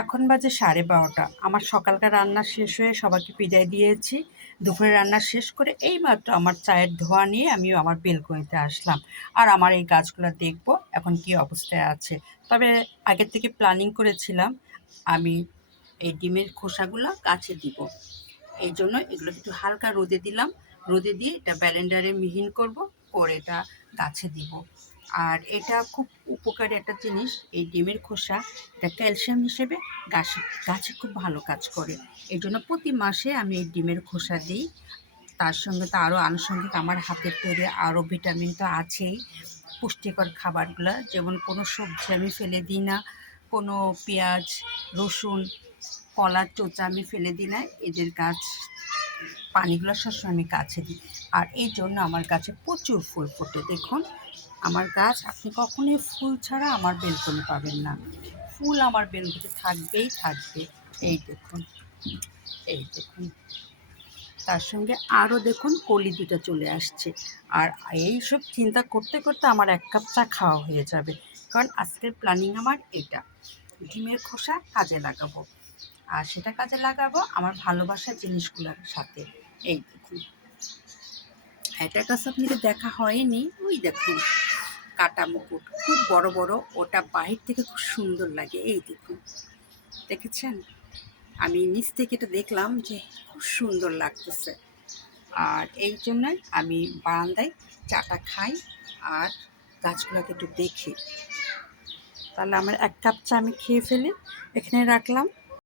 এখন বাজে 12:30। আমার সকালকার রান্না শেষ হয়ে সবাইকে বিদায় দিয়েছি। দুপুরের রান্না শেষ করে এইমাত্র আমার চায়ের ধোঁয়া নিয়ে আমি আমার বেলকনিতে আসলাম। আর আমার এই গাছগুলো দেখব এখন কি অবস্থায় আছে। তবে আগের থেকে প্ল্যানিং করেছিলাম আমি এই ডিমের খোসাগুলো গাছে দিব। এই জন্য এগুলো একটু হালকা রোদে দিলাম। রোদে দিয়ে এটা ব্লেন্ডারে মিহিন করব, করে এটা গাছে দিব। আর এটা খুব উপকারী একটা জিনিস, এই ডিমের খোসা। এটা ক্যালসিয়াম হিসেবে গাছে গাছে খুব ভালো কাজ করে। এই জন্য প্রতি মাসে আমি এই ডিমের খোসা দিই। তার সঙ্গে তো আরও আনুষঙ্গিক আমার হাতের তৈরি আরও ভিটামিন তো আছেই। পুষ্টিকর খাবারগুলো, যেমন কোনো সবজি আমি ফেলে দিই না, কোনো পেঁয়াজ, রসুন, কলার চোচা আমি ফেলে দিই না। এদের গাছ পানিগুলো সবসময় আমি গাছে দিই। আর এই জন্য আমার গাছে প্রচুর ফুল ফোটে। দেখুন আমার গাছ, আপনি কখনোই ফুল ছাড়া আমার বেলকনি পাবেন না। ফুল আমার বেলকনিতে থাকবেই থাকবে। এই দেখুন, এই দেখুন, তার সঙ্গে আরও দেখুন কলি দুটো চলে আসছে। আর এইসব চিন্তা করতে করতে আমার 1 কাপ চা খাওয়া হয়ে যাবে। কারণ আজকের প্ল্যানিং আমার এটা, ডিমের খোসা কাজে লাগাবো। আর সেটা কাজে লাগাবো আমার ভালোবাসার জিনিসগুলোর সাথে। এই দেখুন, এটা গাছ আপনাকে দেখা হয়নি, ওই দেখুন কাটা মুকুট খুব বড় বড়, ওটা বাহির থেকে খুব সুন্দর লাগে। এই দেখুন, দেখেছেন? আমি নিচ থেকে এটা দেখলাম যে খুব সুন্দর লাগতেছে। আর এই জন্যই আমি বারান্দায় চাটা খাই আর গাছগুলোকে একটু দেখি। তাহলে আমার 1 কাপ চা আমি খেয়ে ফেলে এখানে রাখলাম।